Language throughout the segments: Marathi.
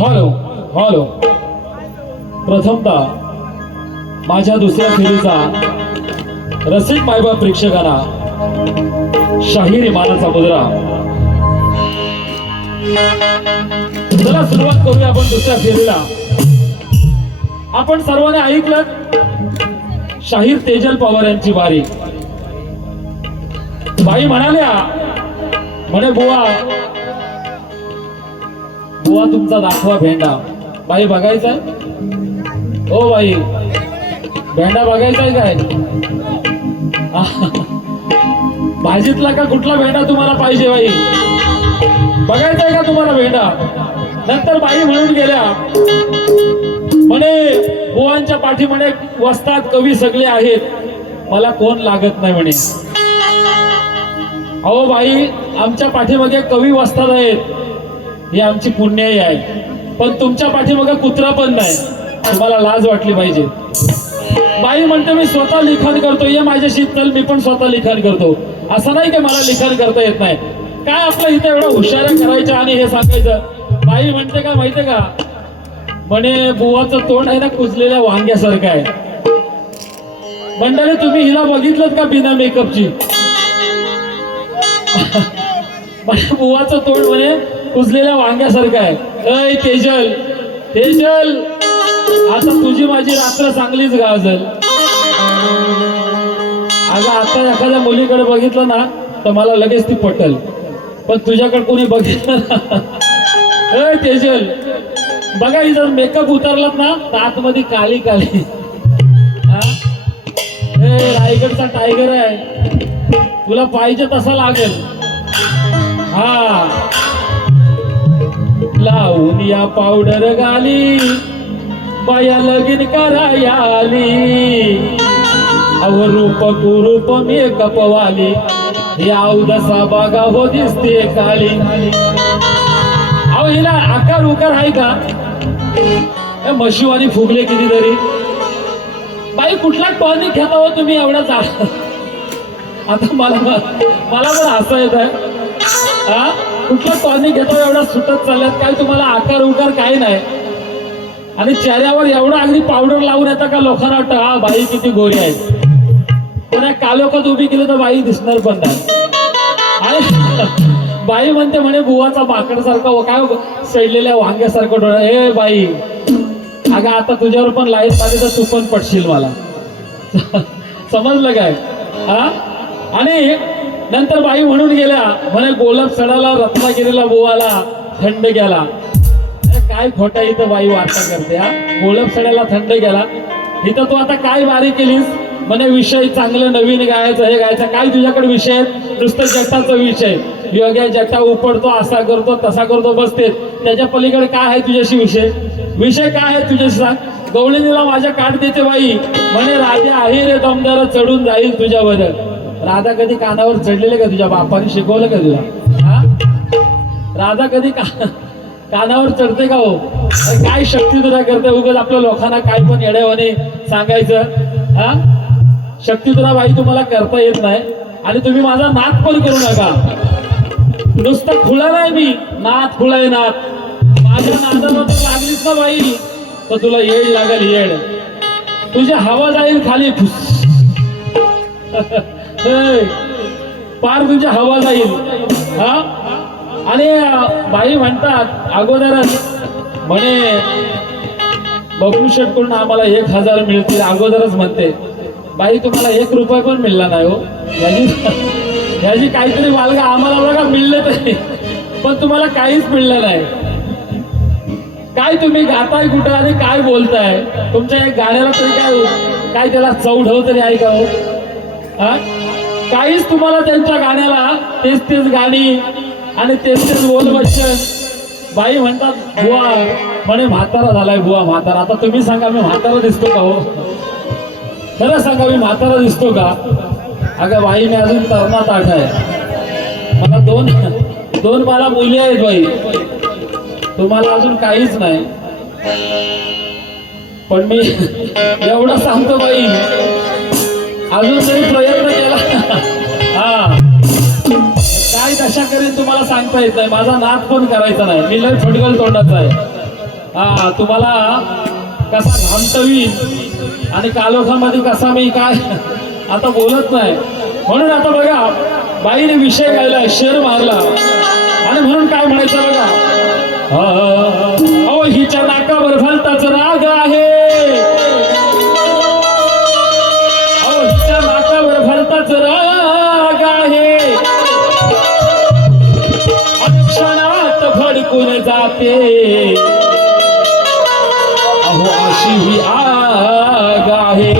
हॅलो हॅलो, प्रथमतः माझ्या दुसऱ्या फेरीचा रसिक मायबाप प्रेक्षकांना शाहीर इमानाचा मुद्रा. चला सुरुवात करूया आपण दुसऱ्या फेरीला. आपण सर्वांनी ऐकलं शाहीर तेजल पवार यांची वारी. बाई म्हणाल्या, म्हणे बुवा बुवा तुमचा दाखवा भेंडा. बाई बघायचाय? ओ बाई, भेंडा बघायचाय काय? भाजीतला का कुठला भेंडा तुम्हाला पाहिजे बाई? बघायचाय का तुम्हाला भेंडा? नंतर बाई म्हणून गेल्या, म्हणे बुवांच्या पाठी म्हणे वस्ताद कवी सगळे आहेत, मला कोण लागत नाही म्हणे. अहो बाई, आमच्या पाठीमागे कवी वस्ताद आहेत ही आमची पुण्याई आहे, पण तुमच्या पाठीमागे कुत्रा पण नाही. तुम्हाला लाज वाटली पाहिजे. बाई म्हणते मी स्वतः लिखाण करतो, ये माझ्याशी चल मी पण स्वतः लिखाण करतो. असं नाही की मला लिखाण करता येत नाही. काय आपलं इथे एवढं हुशाऱ्या करायच्या आणि हे सांगायचं. बाई म्हणते का माहितीये का, म्हणे बुवाचं तोंड आहे ना कुजलेल्या वांग्यासारखं आहे. मंडळी तुम्ही हिला बघितलं का बिना मेकअपची? बुवाचं तोंड म्हणे कुजलेल्या वांग्यासारखं आहे. अय तेजल, तेजल, आता तुझी माझी रात्र चांगलीच गाजल. अगं आता एखाद्या मुलीकडे बघितलं ना तर मला लगेच ती पटल, पण तुझ्याकडे कोणी बघितलं ना, अय तेजल बघा, ही जर मेकअप उतरलात ना तर आतमध्ये काळी काळी. रायगडचा टायगर आहे, तुला पाहिजे तसा लागेल. हा, लावून या पावडर गाली बाया लगीन कराया आली. अव रूप कुरूप मेकअप वाली या उदसा बागा हो दिसते काळी. अहो हिला आकार उकार आहे का? म्हशीवानी फुगले कितीतरी. बाई कुठला टॉनिक घेता हो तुम्ही एवढा चाल? आता मला पण हसा येत आहे. हा, कुठला टॉनिक घेतो एवढा सुटत चालल्यात? काय तुम्हाला आकार उकार काय नाही? आणि चेहऱ्यावर एवढं अगदी पावडर लावून येतं का लोकांना वाटतं हा बाई किती गोरी आहे. पण कालोखात उभी केली तर बाई दिसणार पण नाही. आणि बाई म्हणते म्हणे बुवाचा बाकडसारखा काय सडलेल्या वांग्यासारखं डोळा. हे बाई, अगं आता तुझ्यावर पण लाईट पाहिजे तर तू पण पडशील मला. समजलं काय? हा, आणि नंतर बाई म्हणून गेल्या, म्हणे गोलाब सडाला रत्नागिरीला बुवाला थंड गेला. काय खोटा इथं बाई वार्ता करते. हा, गोलाब सडाला थंड गेला. इथं तू आता काय बारी केलीस? म्हणे विषय चांगलं नवीन गायचं, हे गायचं. काय तुझ्याकडे विषय आहेत? नुसतं जटाचा विषय. योग्य जटा उपडतो, असा करतो तसा करतो, बसते. त्याच्या पलीकडे काय आहे तुझ्याशी विषय? विषय काय आहे तुझ्याशी सांग. गवळणीला माझ्या काढ देते बाई, म्हणे राजा आहे रे दमदार चढून जाईल तुझ्यावर. राधा कधी कानावर चढलेले का? तुझ्या बापाने शिकवलं का तुला? हा, राधा कधी कानावर चढते का? हो, काय शक्ती तुला करते? उगाच आपल्या लोकांना काय पण येड्यावाने सांगायचं. हा, शक्ती तुला बाई तुम्हाला करता येत नाही. आणि तुम्ही माझा नाद पण करू नका. नुसतं खुळा नाही मी, नाद खुळाय नाद. माझ्या नादाला तर लागलीच ना बाई तर तुला येड लागेल येड. तुझी हवा जाईल खाली, पार तुझी हवा जाईल. हा, आणि बाई म्हणतात अगोदरच म्हणे बबलू शेटकडून आम्हाला 1000 मिळतील. अगोदरच म्हणते बाई तुम्हाला 1 रुपया पण मिळला नाही हो. याची काहीतरी वालगा आम्हाला बघा मिळले तरी, पण तुम्हाला काहीच मिळलं नाही. काय तुम्ही गाताय कुठं आणि काय बोलताय? तुमच्या एक गाण्याला तरी काय त्याला चौढव तरी आहे का हो? हा, काहीच तुम्हाला त्यांच्या गाण्याला तेच गाणी आणि तेच बोलवचन. बाई म्हणतात बुवा म्हणे म्हातारा झालाय बुवा म्हातारा. आता तुम्ही सांगा मी म्हातारा दिसतो का हो? खरं सांगा मी म्हातारा दिसतो का? अगं बाई मी अजून तरणा ताठ आहे. मला दोन मला मुली आहेत बाई. तुम्हाला अजून काहीच नाही. पण मी एवढं सांगतो बाई, अजून तरी प्रयत्न केला हा काय दशा करीन तुम्हाला सांगता येत नाही. माझा नाद पण करायचा नाही. मी लय फटकल तोंडाचा आहे. हा तुम्हाला कसा घामटवीन आणि कालोखामध्ये कसा मी काय आता बोलत नाही. म्हणून आता बघा बाईने विषय गायला, शेर मारला आणि म्हणून काय म्हणायचं बघा, अहो हिच्या नाकावर भलताच राग आहे. अहो हिच्या नाकावर भलताच राग आहे. क्षणात भडकून जाते. अहो अशी ही आग आहे.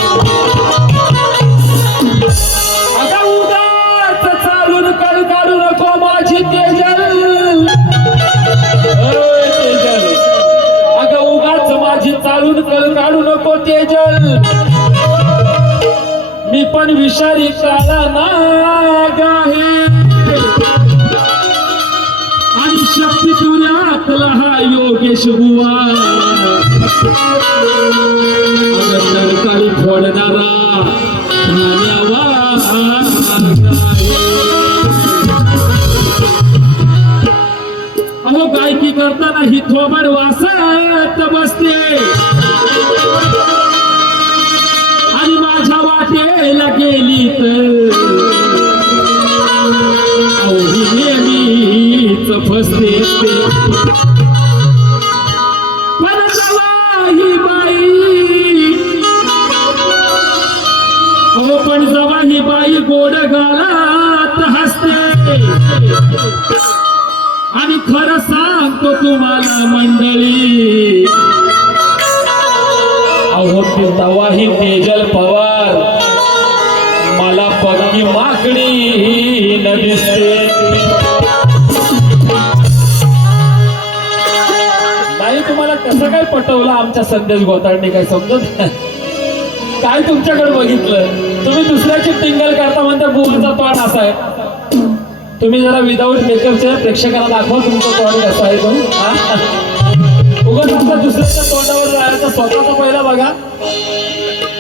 आता उगाच चालून कळ काढू नको माझी तेजल. तेजल अगं उगाच माझी चालून कळ काढू नको तेजल. मी पण विषारी काळा नाग आहे. आणि शक्ती तुऱ्यातला हा योगेश बुवा. काळी फोडणारा अहो गायकी करताना ही थोबड वासत बसते. आणि माझ्या वाटेला गेली तर अवघी नेहमीच फसते. पण ही बाई, अहो पण जवा ही बाई गोड गालात हसते. आणि खरं सांगतो तुम्हाला मंडळी, अहो तवा ही तेजल पवार मला पक्की माकडी न दिसते. नाही तुम्हाला कसं काय पटवलं आमच्या संदेश गोताडने काय समजत नाही. काय तुमच्याकडे बघितलं तुम्ही दुसऱ्याची टिंगल करता म्हणता बुवाचा तोंड असा आहे. तुम्ही जरा विदाऊट मेकअपच्या प्रेक्षकांना दाखवा तुमचं तोंड कसं आहे तो. उगाच आपल्या दुसऱ्याच्या तोंडावर जायचं, स्वतःचा पहिला बघा,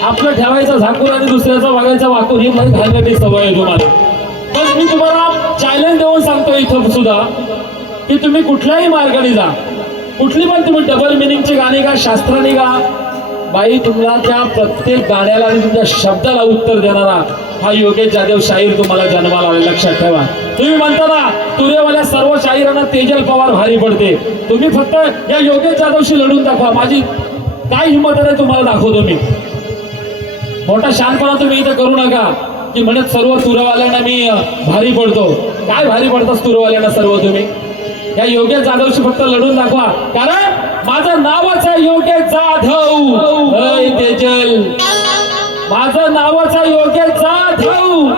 आपलं ठेवायचं झाकून आणि दुसऱ्याचा बघायचा वाकून. ही मला घालण्याची सवय आहे तुम्हाला. पण मी तुम्हाला चॅलेंज देऊन सांगतो इथं सुद्धा की तुम्ही कुठल्याही मार्गाने जा, कुठली पण तुम्ही डबल मिनिंगची गाणी गा, शास्त्राने गा, बाई तुम्हाला त्या प्रत्येक गाण्याला आणि तुमच्या शब्दाला उत्तर देणारा हा योगेश जाधव शाहीर तुम्हाला जन्माला आले. लक्षात ठेवा. तुम्ही म्हणता ना तुरेवाल्या सर्व शाहिरांना तेजल पवार भारी पडते. तुम्ही फक्त या योगेश जाधवशी लढून दाखवा. माझी काय हिंमत आहे तुम्हाला दाखवतो मी. मोठा शानपणा तुम्ही इथं करू नका की म्हणत सर्व तुरेवाल्यांना मी भारी पडतो. काय भारी पडतात तुरेवाल्यांना सर्व तुम्ही. या योगेश जाधवशी फक्त लढून दाखवा. कारण माझं नावच आहे योगेश जाधव. तेजल माझं नावच आहे योगेश जाधव.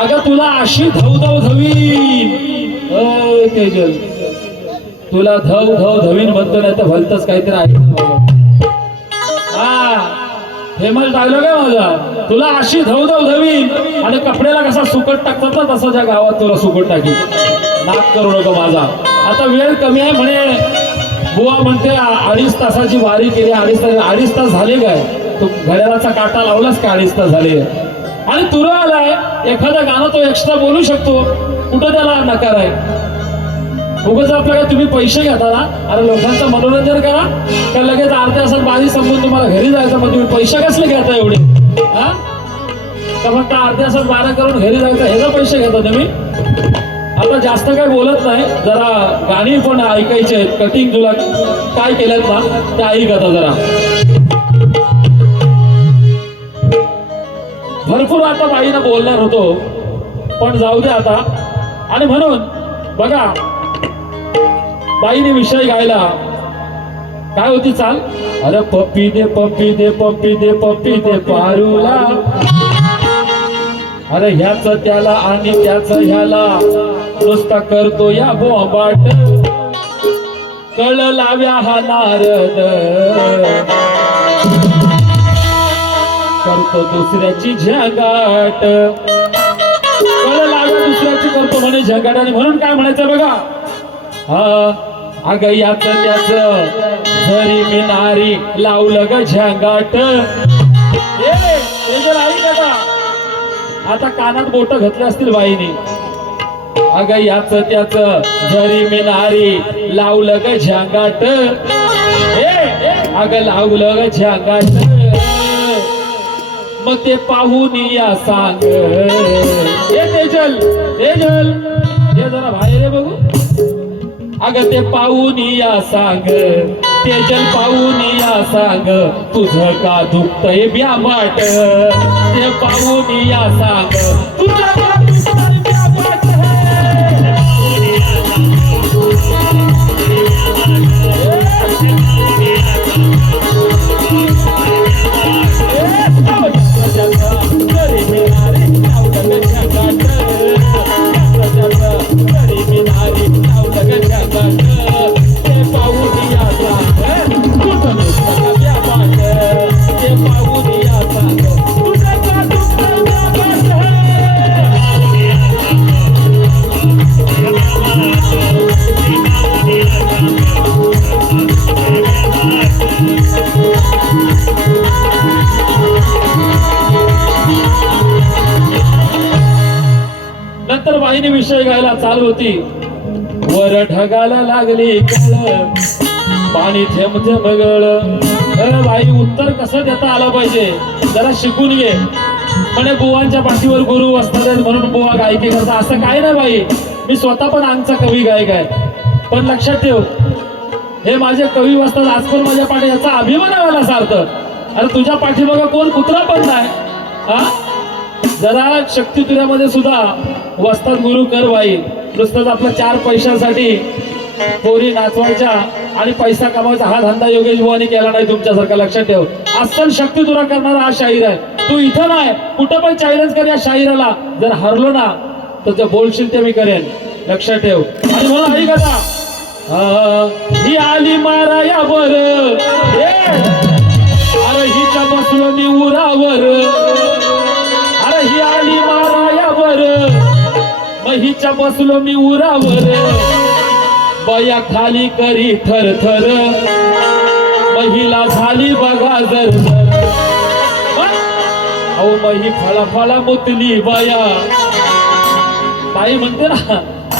अगं तुला अशी धवधव धवीन. तेजल तुला धव धवीन म्हणतो नाही तर भलतच काहीतरी आहे. हा फेमस डायलॉग आहे माझा. तुला अशी धवधव धवीन आणि कपड्याला कसा सुकट टाकतात ना तसं त्या गावात तुला सुकट टाकीन. नाक करू नको माझा. आता वेळ कमी आहे म्हणे. बुवा म्हणते 2.5 तासाची वारी केली. 2.5 तास झाले काय? तू घड्याळाचा काटा लावलास का? 2.5 तास झाले. आणि तुला आलाय एखादं गाणं तो एक्स्ट्रा बोलू शकतो. कुठं त्याला नकार आहे? उगाच आपल्या काय तुम्ही पैसे घेता ना? अरे लोकांचं मनोरंजन करा का लगेच अर्ध्या तासात बाजी संपून तुम्हाला घरी जायचं. मग तुम्ही पैसे कसले घेता एवढे? हा का फक्त अर्ध्या तासात 12 करून घरी जायचं ह्याचा पैसे घेता तुम्ही? आता जास्त काय बोलत नाही. जरा गाणी पण ऐकायचे आहेत. कटिंग तुला काय केल्यात ना ते ऐक आता जरा. भरपूर आता बाईनं बोलणार होतो पण जाऊ दे आता. आणि म्हणून बघा बाईने विषय गायला काय होती चाल. अरे पप्पी दे पप्पी दे पप्पी दे पप्पी दे पारूला. अरे ह्याच त्याला आणि त्याच ह्याला नुसता करतो या बोंबाट. कळ लाव्या हा नारद. करतो दुसऱ्याची झंगाट, कळ लागा दुसऱ्याची करतो म्हणे झंगाट. आणि म्हणून काय म्हणायचं बघा, हा अग याच त्याच झरी मी नारी लावलं ग झंगाट. आता कानात बोट घातले असतील बाईने. अग याच त्याच झरी मी नारी लावलं ग झंगाट, अग लावलं ग झंगाट. मग ते पाहून या सांग, हे तेजल तेजल हे जरा बाहेर बघू. अग ते पाहून या सांग, तेजल पाहून या सांग, तुझं का दुखतय ब्यामाट. ते पाहून या सांग, तुझं का दुखतय ब्यामाट. नंतर बाईने विषय गायला चालू होती. वर ढगाला लागली कळ, पाणी थेंब थेंब गळ. बाई उत्तर कसं देता आलं पाहिजे जरा शिकून घे. म्हणे बुवांच्या पाठीवर गुरु असतात म्हणून बुवा गायकी करता, असं काय ना बाई. मी स्वतः पण अंगचा कवी गायक आहे, पण लक्षात ठेव हे माझे कवी वाचतात आज पण माझ्या पाठी, याचा अभिमान आहे मला सार्थक. अरे तुझ्या पाठी बघा कोण कुत्रा पण नाही. हा जरा शक्ती तुझ्यामध्ये सुद्धा वस्तात गुरु कर बाई. नुसतंच आपल्या 4 पैशासाठी पोरी नाचवायच्या आणि पैसा कमावायचा हा धंदा योगेश बुवानी केला नाही तुमच्यासारखा. लक्षात ठेव अस्सल शक्ती तुला करणारा हा शाहीर आहे. तू इथं नाही कुठं पण चॅलेंज कर या शाहिराला. जर हरलो ना तर ते बोलशील ते मी करेन, लक्षात ठेव. आणि म्हणून ऐक आता, ही आली माराया बर, अरे हिच्या बसलो मी उरावर. अरे ही आली मारायावर, मग हिच्या बसलो मी उरावर. बया खाली करी थर थर, महिला झाली बघा जर जर. अहो मही फळा फळा मुतली बया. बाई म्हणते ना,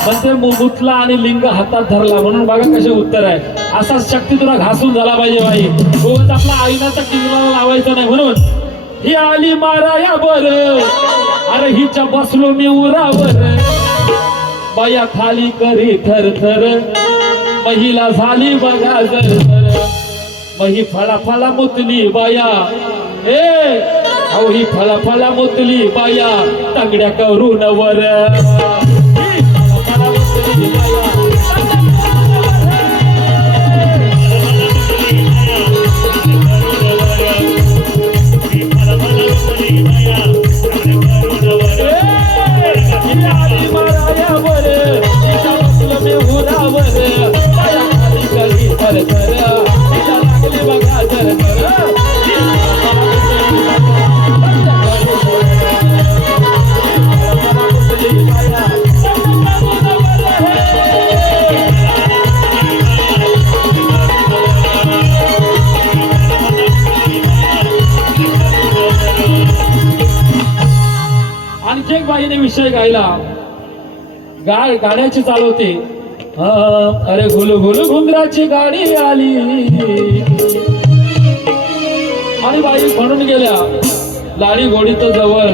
म्हणते मुतला आणि लिंग हातात धरला. म्हणून बघा कसे उत्तर आहे. असा शक्ती तुला घासून झाला पाहिजे बाई. रोज आपला आईनाचा किल्ला लावायचा नाही. म्हणून ही आली माराया बर, अरे हिच्या बसलो मी उरावर. बाया खाली करी थर थर, महिला झाली बघा जर जर. मही फळा फळा मुतली बाया, अहो ही फळा फळा मुतली बाया, तंगड्या करून वर. आणखी एक बाईने विषय गायला. गाण्याची चालवते. अरे घुलू घुलू घुंगराची गाडी आली, आणि बाई म्हणून गेल्या लाडी घोडी तो जवळ.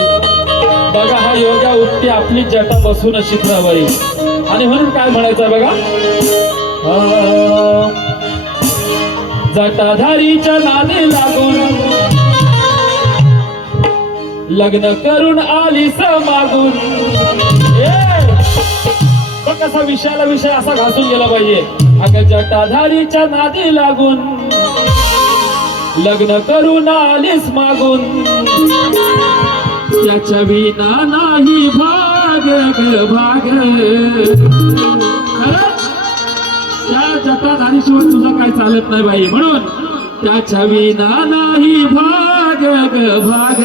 बघा हा योग्या उठते आपली जटा बसून शिखराबाई. आणि म्हणून काय म्हणायचं बघा, जटाधारीच्या नादी लागून लग्न करून आली मागून. कसा विषयाला विषय असा घासून गेला पाहिजे. अगं जटाधारीच्या नादी लागून लग्न करून आलीस मागून. त्याच्या विना नाही भाग भाग. त्या जटाधारीशिवाय तुझं काय चालत नाही बाई. म्हणून त्याच्या विना नाही भाग भाग ग भाग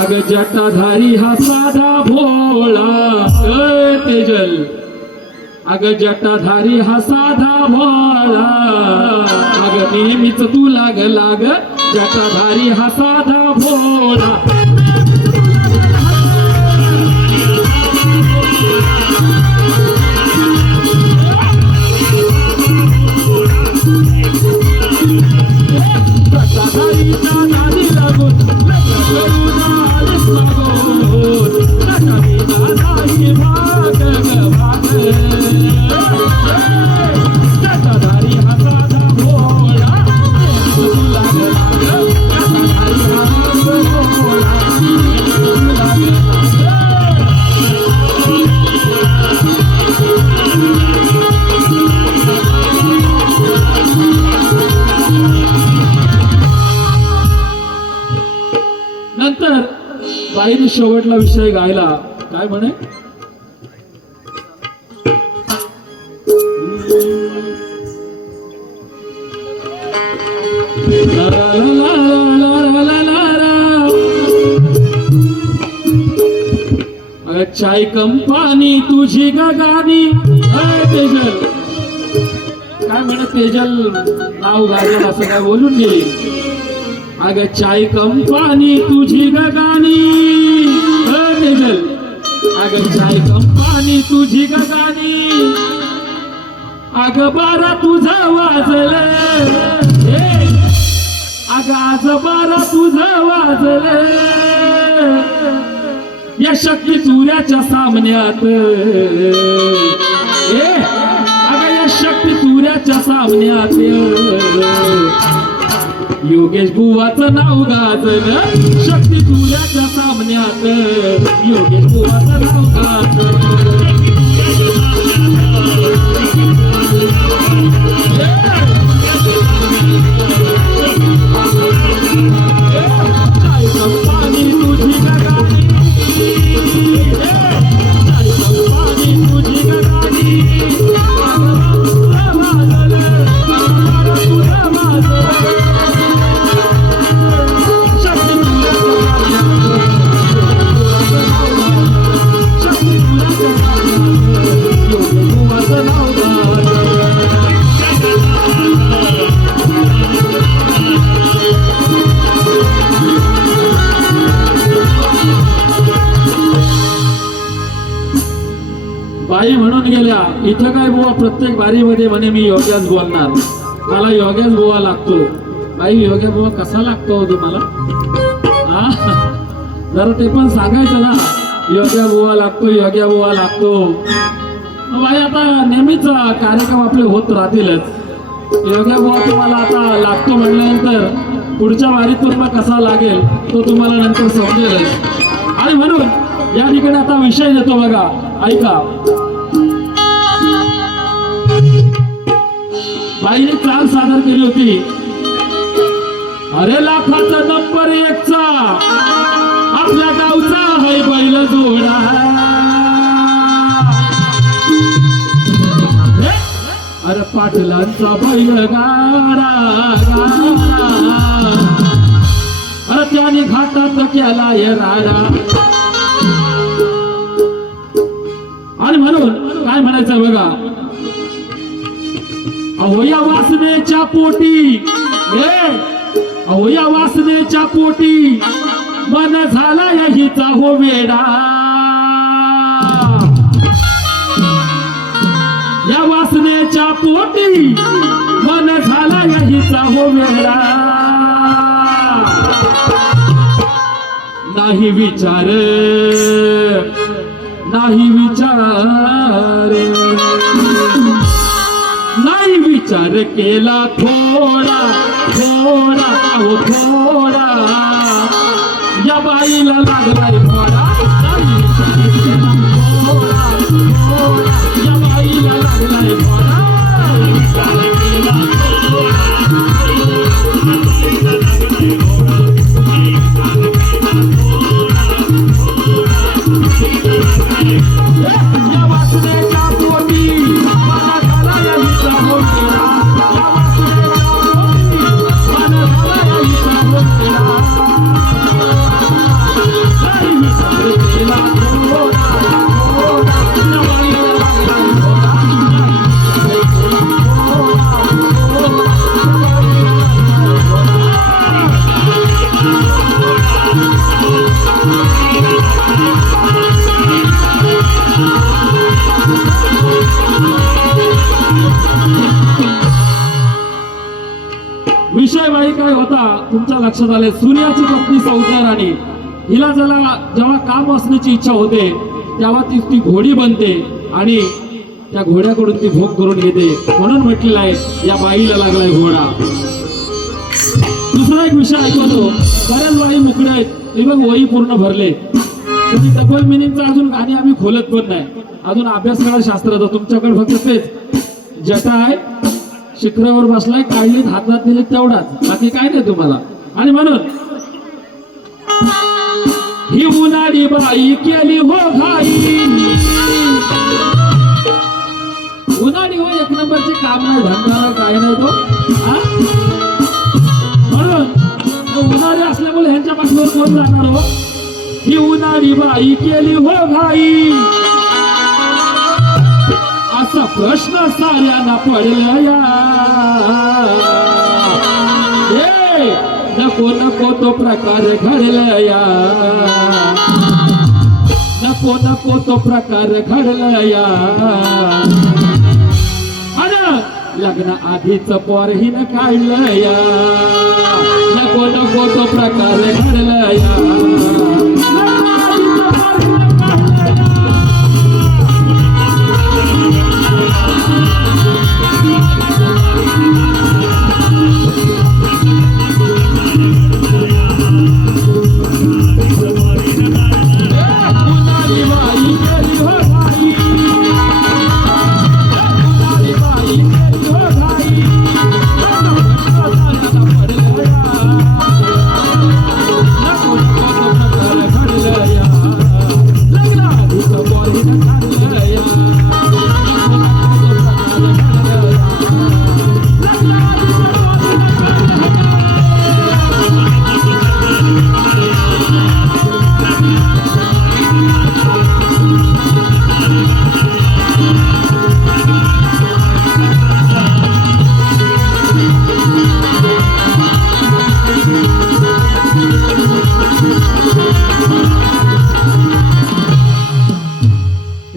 अग जटाधारी हा साधा भोळा तेजल अग जटाधारी हा साधा भोळा अग नेहमीच तू लाग लाग जटाधारी हा साधा भोळा नंतर बाईने शेवटला विषय गायला काय म्हणे चाय कंपानी तुझी गाणी तेजल काय म्हणे तेजल नाव गाजल असं काय बोलून गेली अग चाय कंपानी तुझी गाणी तेजल अग चाय कंपानी तुझी गाणी अग बारा तुझं वाजल अग आज बारा तुझं वाजल या शक्ती सूर्याच्या सामन्यात अग या शक्ती सूर्याच्या सामन्यात योगेश बुवाचं नाव गाजलं शक्ती सूर्याच्या सामन्यात योगेश बुवाचं नाव गाजलं चाय कंपानी तुझी गाणी चाय कंपानी तुझी गाणी बाई म्हणून गेल्या इथं काय बुवा प्रत्येक बारीमध्ये म्हणे मी योग्याच बोलणार मला योग्याच बुवा लागतो बाई योग्य बुवा कसा लागतो तुम्हाला जरा ते पण सांगायचं ना योग्य बुवा लागतो योग्य बुवा लागतो बाई आता नेहमीच कार्यक्रम आपले होत राहतीलच योग्य बुवा तुम्हाला आता लागतो म्हटल्यानंतर पुढच्या वारीतून मग कसा लागेल तो तुम्हाला नंतर समजेल आणि म्हणून या ठिकाणी आता विषय देतो बघा ऐका बाईने चाल सादर केली होती अरे लाखाचा नंबर 1चा आपल्या गावचा है बैल जोडा अरे पाटलांचा बैल गाडा अरे त्याने घाटात केला राडा आणि म्हणून काय म्हणायचं बघा अहो या वासनेच्या पोटी अहो या वासनेच्या पोटी मन झाला हिचा हो वेडा या वासनेच्या पोटी मन झाला हिचा हो वेडा नाही विचार नाही विचार केला थोडा थोडा अहो थोडा या बाईला लागलाय थोडा या बाईला लागलाय थोडा मन तुमच्या लक्षात आले, सूर्याची पत्नी सौंदर्य राणी, हिला जेव्हा काम असण्याची इच्छा होते तेव्हा ती घोडी बनते आणि त्या घोड्याकडून ती भोग करून घेते. म्हणून म्हटलेलं आहे या बाईला लागलाय घोडा. दुसरा एक विषय ऐकवतो, बऱ्याच बाई मुकड्या आहेत, ते बघ वही पूर्ण भरले. तुम्ही डबल मिनिंगचं अजून गाणी आम्ही खोलत पण नाही, अजून अभ्यास करा शास्त्राचा. तुमच्याकडे फक्त तेच जटा आहे, शिखरावर बसलाय, काढलीत हातात दिले तेवढाच, बाकी काय नाही तुम्हाला. आणि म्हणून ही उन्हाळी बाई केली हो घाई, उन्हाळी हो एक नंबरचे काम नाही, धंदा काय नाही तो. म्हणून उन्हाळी असल्यामुळे ह्यांच्या पाठीवर कोण जाणार हो. ही उन्हाळी बाई केली हो घाई, असा प्रश्न साऱ्यांना पडला या. नको नको तो प्रकार घडला या, नको नको तो प्रकार घडला या. लग्न आधीच पोरही न काढलं या, नको नको तो प्रकार घडला या.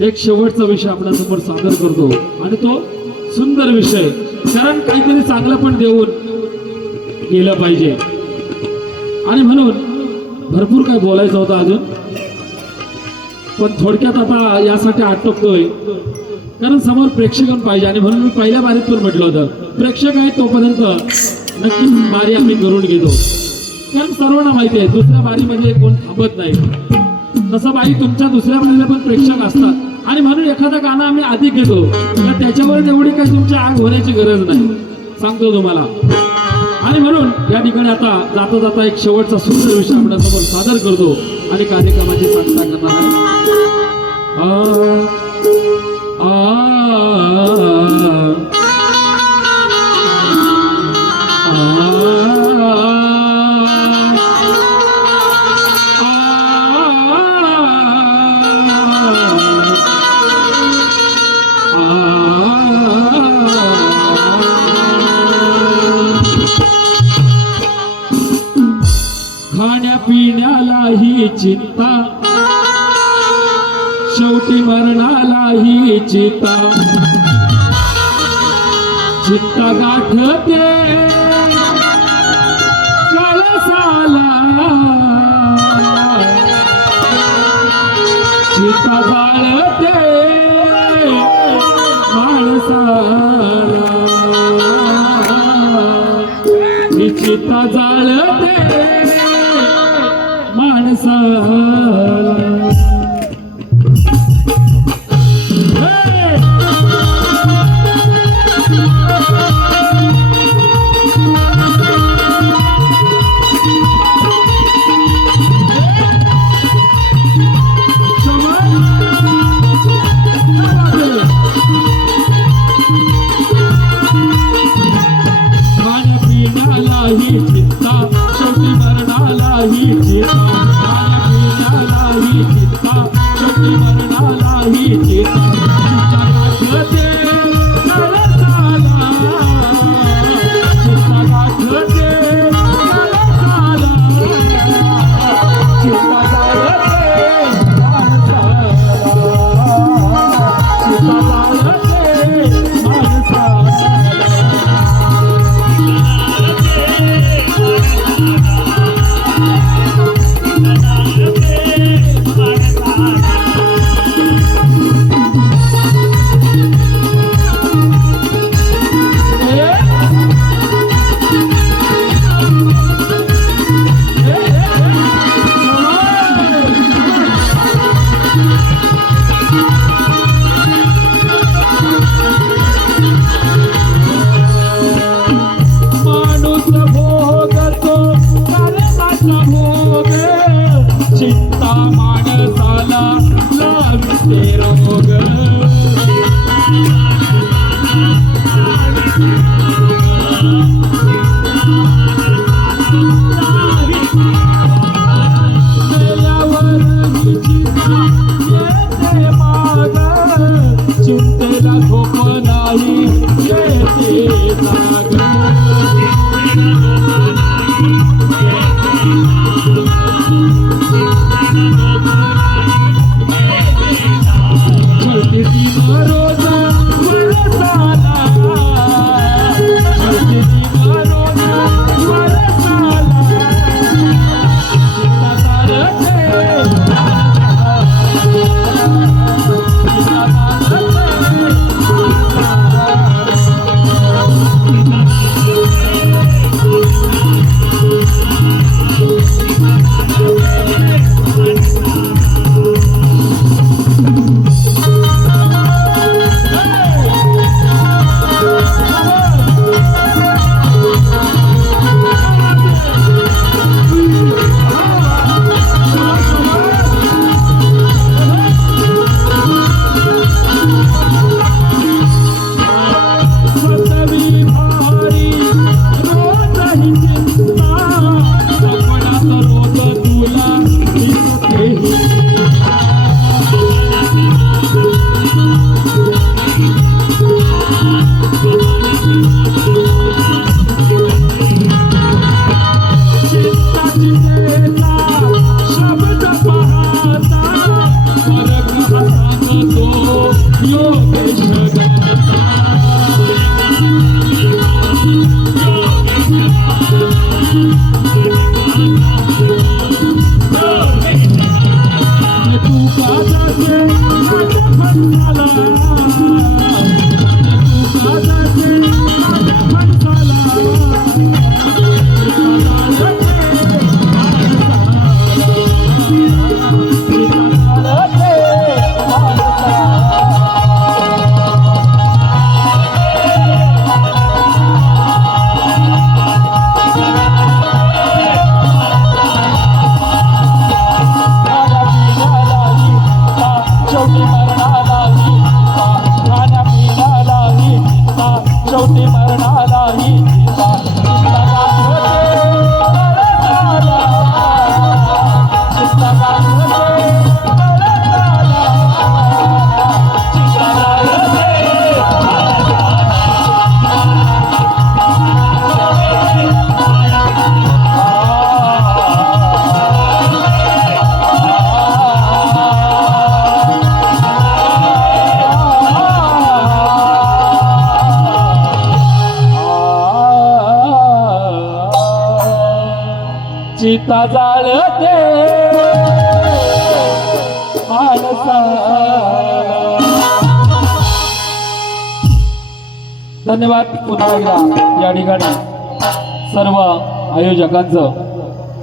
एक शेवटचा विषय आपल्या समोर सादर करतो आणि तो सुंदर विषय, कारण काहीतरी चांगलं पण देऊन केलं पाहिजे. आणि म्हणून भरपूर काय बोलायचं होतं अजून, पण थोडक्यात आता यासाठी आटोपतोय कारण समोर प्रेक्षक पाहिजे. आणि म्हणून मी पहिल्या बारीत पण म्हटलं होतं प्रेक्षक आहे तोपर्यंत नक्कीच बारी आम्ही करून घेतो, कारण सर्वांना माहिती आहे दुसऱ्या बारीमध्ये कोण थांबत नाही. तसं बाई तुमच्या दुसऱ्या बारीला पण प्रेक्षक असतात. आणि म्हणून एखादं गाणं आम्ही आधी घेतो तर त्याच्यावर एवढी काही तुमची आग होण्याची गरज नाही, सांगतो तुम्हाला. आणि म्हणून या ठिकाणी आता जाता जाता एक शेवटचा सुंदर विषय आपल्यासमोर सादर करतो आणि कार्यक्रमाची सांगता करणार खाण्यापिण्यालाही चिंता, शेवटी मरणालाही चिंता. चित्ता गाठते कळसाला, चित्ता जाळते माणसाला, चित्ता जाळते माणसाला. खाण्यापिण्यालाही चिंता, शेवटी मरणालाही चिंता. खाण्यापिण्यालाही चिंता माणसाला लाविते रोग चिंतेला झोप नाही येते जाग छळते ती रोज वरसाला छळते ती रोज वरसाला चिंता चालते शेवटी मरणालाही चिता जाळते माणसा। धन्यवाद पुन्हा एकदा या ठिकाणी सर्व आयोजकांचं।